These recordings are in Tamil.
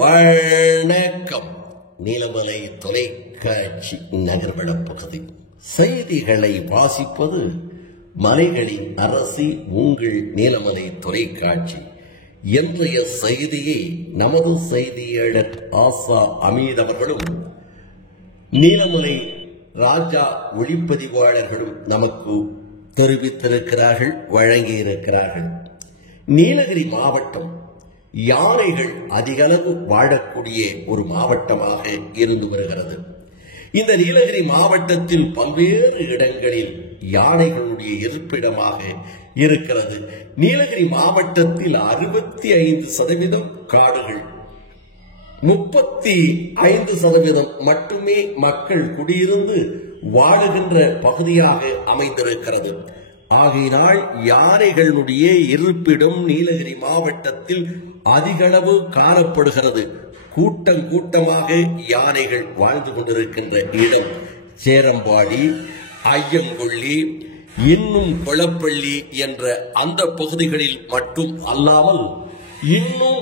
வணக்கம். நீலமலை தொலைக்காட்சி நகர்வள பகுதி செய்திகளை வாசிப்பது மலைகளின் அரசி உங்கள் நீலமலை தொலைக்காட்சி. இன்றைய செய்தியை நமது செய்தியாளர் ஆசா அமீத் அவர்களும் நீலமலை ராஜா ஒளிப்பதிவாளர்களும் நமக்கு தெரிவித்திருக்கிறார்கள், வழங்கியிருக்கிறார்கள். நீலகிரி மாவட்டம் யானைகள் அதிகளவு வாழக்கூடிய ஒரு மாவட்டமாக இருந்து வருகிறது. இந்த நீலகிரி மாவட்டத்தில் பல்வேறு இடங்களில் யானைகளுடைய இருப்பிடமாக இருக்கிறது. நீலகிரி மாவட்டத்தில் 65% காடுகள், 35% மட்டுமே மக்கள் குடியிருந்து வாழுகின்ற பகுதியாக அமைந்திருக்கிறது. ஆகையினால் யானைகளுடைய இருப்பிடம் நீலகிரி மாவட்டத்தில் அதிகளவு காணப்படுகிறது. கூட்டம் கூட்டமாக யானைகள் வாழ்ந்து கொண்டிருக்கின்ற இடம் சேரம்பாடி, ஐயங்கொள்ளி, இன்னும் கொளப்பள்ளி என்ற அந்த பகுதிகளில் மட்டும் அல்லாமல் இன்னும்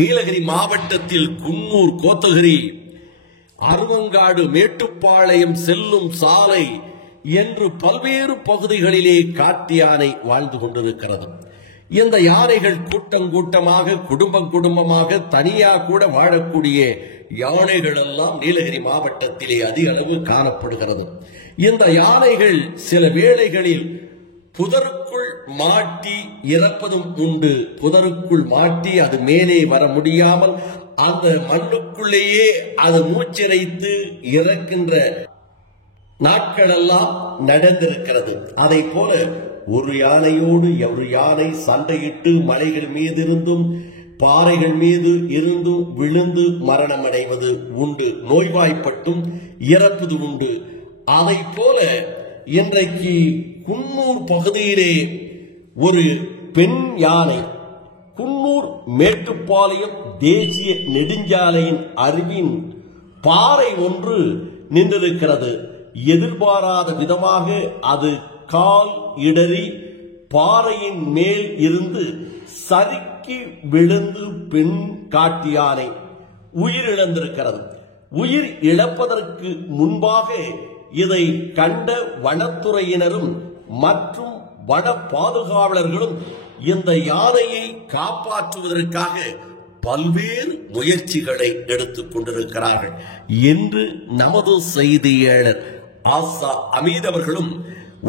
நீலகிரி மாவட்டத்தில் குன்னூர், கோத்தகிரி, அருவங்காடு, மேட்டுப்பாளையம் செல்லும் சாலை என்று பல்வேறு பகுதிகளிலே காட்டு யானை வாழ்ந்து கொண்டிருக்கிறது. இந்த யானைகள் கூட்டம் கூட்டமாக, குடும்பம் குடும்பமாக, தனியா கூட வாழக்கூடிய யானைகள் எல்லாம் நீலகிரி மாவட்டத்திலே அதிக அளவு காணப்படுகிறது. இந்த யானைகள் சில வேளைகளில் புதருக்குள் மாட்டி இறப்பதும் உண்டு. புதருக்குள் மாட்டி அது மேலே வர முடியாமல் அந்த மண்ணுக்குள்ளேயே அது மூச்சிறைத்து இறக்கின்ற நாட்களெல்லாம் நடந்திருக்கிறது. அதை போல ஒரு யானையோடு ஒரு யானை சண்டையிட்டு மலைகள் மீது இருந்தும் பாறைகள் மீது இருந்தும் விழுந்து மரணம் அடைவது உண்டு. நோய்வாய்ப்பட்டும் இறப்பது உண்டு. அதை போல இன்றைக்கு குன்னூர் பகுதியிலே ஒரு பெண் யானை குன்னூர் மேட்டுப்பாளையம் தேசிய நெடுஞ்சாலையின் அருகின் பாறை ஒன்று நின்றிருக்கிறது. எதிர்பாராத விதமாக அது கால் இடறி பாறையின் மேல் இருந்து சறுக்கி விழுந்து பெண் காட்டு யானை உயிரிழந்திருக்கிறது. உயிர் இழப்பதற்கு முன்பாக இதை கண்ட வனத்துறையினரும் மற்றும் வன பாதுகாவலர்களும் இந்த யானையை காப்பாற்றுவதற்காக பல்வேறு முயற்சிகளை எடுத்துக் கொண்டிருக்கிறார்கள் என்று நமது செய்தியாளர் ஆசா அமீத் அவர்களும்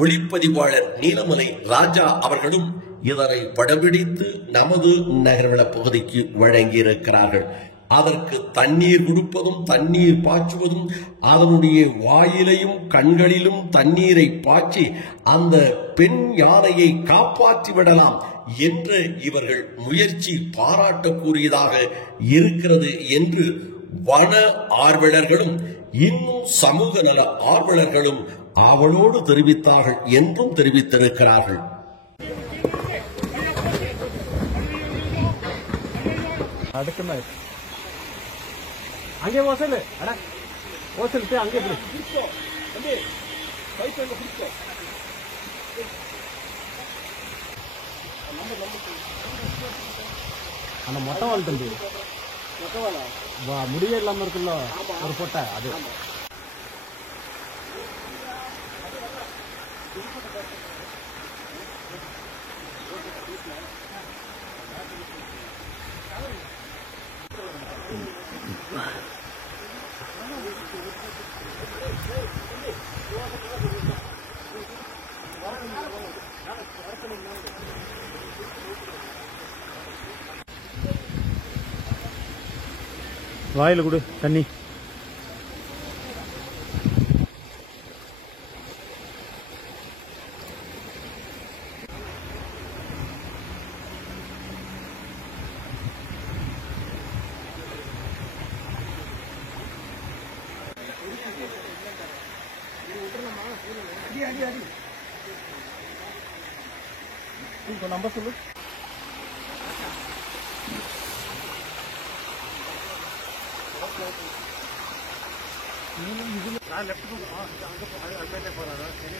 ஒளிப்பதிவாளர் நீலமலை ராஜா அவர்களும் இதனை படம்பிடித்து நமது நகர்வள பகுதிக்கு வழங்கியிருக்கிறார்கள். அதற்கு தண்ணீர் கொடுப்பதும், தண்ணீர் பாய்ச்சுவதும், அதனுடைய வாயிலையும் கண்களிலும் தண்ணீரை பாய்ச்சி அந்த பெண் யானையை காப்பாற்றி விடலாம் என்று இவர்கள் முயற்சி பாராட்டக்கூடியதாக இருக்கிறது என்று வன ஆர்வலர்களும் இன்னும் சமூக நல ஆர்வலர்களும் அவளோடு தெரிவித்தார்கள் என்றும் தெரிவித்திருக்கிறார்கள். அங்கே ஓசல் ஓசல் அங்கே அந்த மொட்டை வாழ் தம்பி முடிய இல்லாம இருக்குல்ல ஒரு பொட்டை அது. வாயில கொடு தண்ணி. நம்பர் சொல்லு. லெஃப்ட் போறாரா? சரி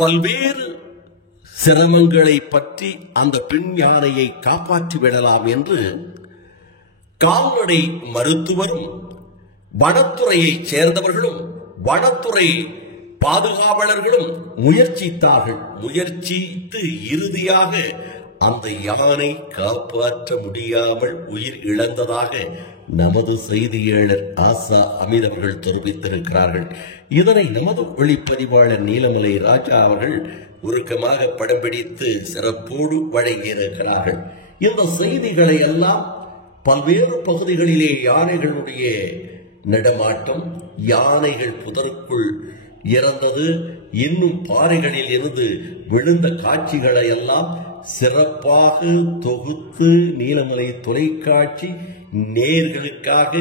பல்வேறு சிரமங்களை பற்றி அந்த பெண் யானையை காப்பாற்றி விடலாம் என்று கால்நடை மருத்துவரும் வனத்துறையைச் சேர்ந்தவர்களும் வனத்துறை பாதுகாவலர்களும் முயற்சித்தார்கள். முயற்சித்து இறுதியாக அந்த யானை காப்பாற்ற முடியாமல் உயிர் இழந்ததாக நமது செய்தியாளர் ஆசா அமீர் அவர்கள் தெரிவித்திருக்கிறார்கள். இதனை நமது ஒளிப்பதிவாளர் நீலமலை ராஜா அவர்கள் உருக்கமாக படம் பிடித்து சிறப்போடு வழங்கியிருக்கிறார்கள். இந்த செய்திகளை எல்லாம் பல்வேறு பகுதிகளிலே யானைகளுடைய நடமாட்டம், யானைகள் புதருக்குள் இறந்தது, இன்னும் பாறைகளில் இருந்து விழுந்த காட்சிகளை எல்லாம் சிறப்பாக தொகுத்து நீலமலை தொலைக்காட்சி நேர்களுக்காக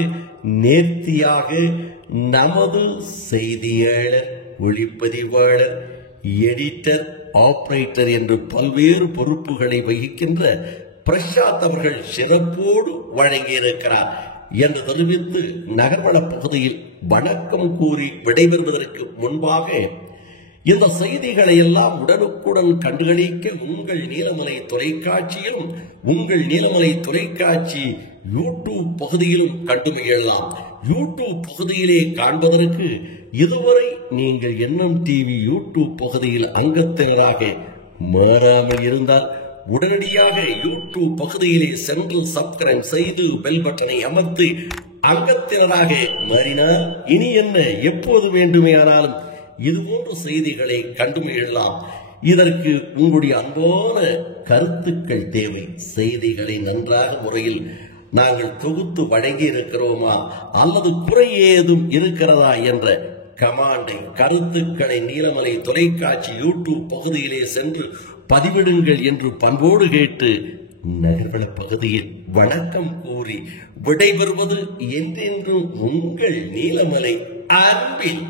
நேர்த்தியாக நமது செய்தியாளர், ஒளிப்பதிவாளர், எடிட்டர், ஆபரேட்டர் என்று பல்வேறு பொறுப்புகளை வகிக்கின்ற பிரசாத் அவர்கள் சிறப்போடு வழங்கியிருக்கிறார் என்று தெரிவித்து நகர்வன பகுதியில் வணக்கம் கூறி விடைபெறுவதற்கு முன்பாக இந்த செய்திகளை எல்லாம் உடனுக்குடன் கண்டுகளிக்க உங்கள் நீலமலை தொலைக்காட்சியிலும் உங்கள் நீலமலை தொலைக்காட்சி யூடியூப் பகுதியிலும் கண்டு மகிழலாம். யூடியூப் பகுதியிலே காண்பதற்கு இதுவரை நீங்கள் என்எம் டிவி யூடியூப் பகுதியில் அங்கத்தினராக மாறாமல் இருந்தால் உடனடியாக யூடியூப் பகுதியிலே சென்று சப்ஸ்கிரைப் செய்து பெல் பட்டனை அமர்த்தி அங்கத்தினராக மாறினார் இனி என்ன எப்போது வேண்டுமேயானாலும் இதுபோன்ற செய்திகளை கண்டு மகிழலாம். இதற்கு உங்களுடைய அன்பான கருத்துக்கள் தேவை. செய்திகளை நன்றாக முறையில் நாங்கள் தொகுத்து வழங்கி இருக்கிறோமா அல்லது குறை ஏதும் இருக்கிறதா என்ற கமாண்டை, கருத்துக்களை நீலமலை தொலைக்காட்சி யூடியூப் பகுதியிலே சென்று பதிவிடுங்கள் என்று பண்போடு கேட்டு நகர்வன பகுதியில் வணக்கம் கூறி விடைபெறுவது என்றென்றும் உங்கள் நீலமலை அன்பில்